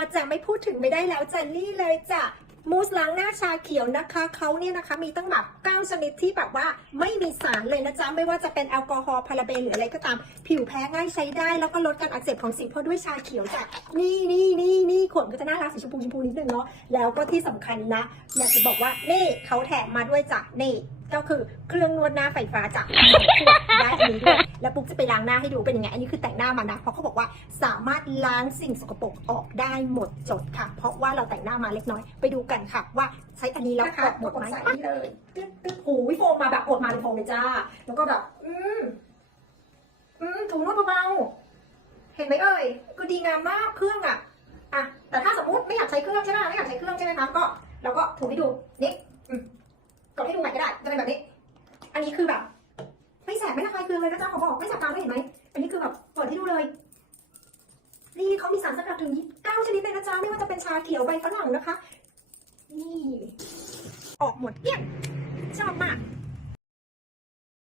มาจะไม่พูดถึงไม่ได้แล้วจ้ะนี่เลยจะมูสล้างหน้าชาเขียวนะคะเขาเนี่ยนะคะมีตั้งแบบ9ชนิดที่แบบว่าไม่มีสารเลยนะจ๊ะ ไม่ว่าจะเป็นแอลกอฮอล์พาราเบนหรืออะไรก็ตาม ผิวแพ้ง่ายใช้ได้แล้วก็ลดการอักเสบของสิวเพราะด้วยชาเขียวจ้ะนี่นี่ นก็จะน่ารักสีชมพูชมพูนิดนึงเนาะแล้วก็ที่สำคัญนะ อยากจะบอกว่านี่เขาแถมมาด้วยจ้ะนี่ก็คือเครื่องนวดหน้าไฟฟ้าจ้ะได้อันนี้ด้วยแล้วปุ๊กจะไปล้างหน้าให้ดูเป็นยังไง อันนี้คือแต่งหน้ามานะ เพราะเขาบอกว่าสามารถล้างสิ่งสกปรกออกได้หมดจดค่ะ เพราะว่าเราแต่งหน้ามาเล็กน้อย ไปดูกันค่ะ ว่าใช้อันนี้แล้วออกหมดไหมเลยตึ๊ดตึ๊ดหูยโฟมมาแบบกดมาเป็นโฟมเลยจ้า แล้วก็แบบ อืมอืมถูนวดเบาๆเห็นไหมเอ่ยก็ดีงามมากเครื่องอะอะ ใช้เครื่องใช่ไหมไม่อยากใช้เครื่องใช่ไหมคะก็เราก็ถูให้ดูนี่กดให้ดูใหม่ก็ได้จะเป็นแบบนี้ อันนี้คือแบบ ไม่แสบไม่ระคายเคืองเลยนะจ๊ะขอบอกไม่แสบตาด้วยเห็นไหมอันนี้คือแบบเปิดให้ดูเลยนี่เขามีสารสกัดถึง9ชนิดเลยนะจ๊ะไม่ว่าจะเป็นชาเขียวใบฝรั่งนะคะ นี่ ออกหมดเกลี้ยง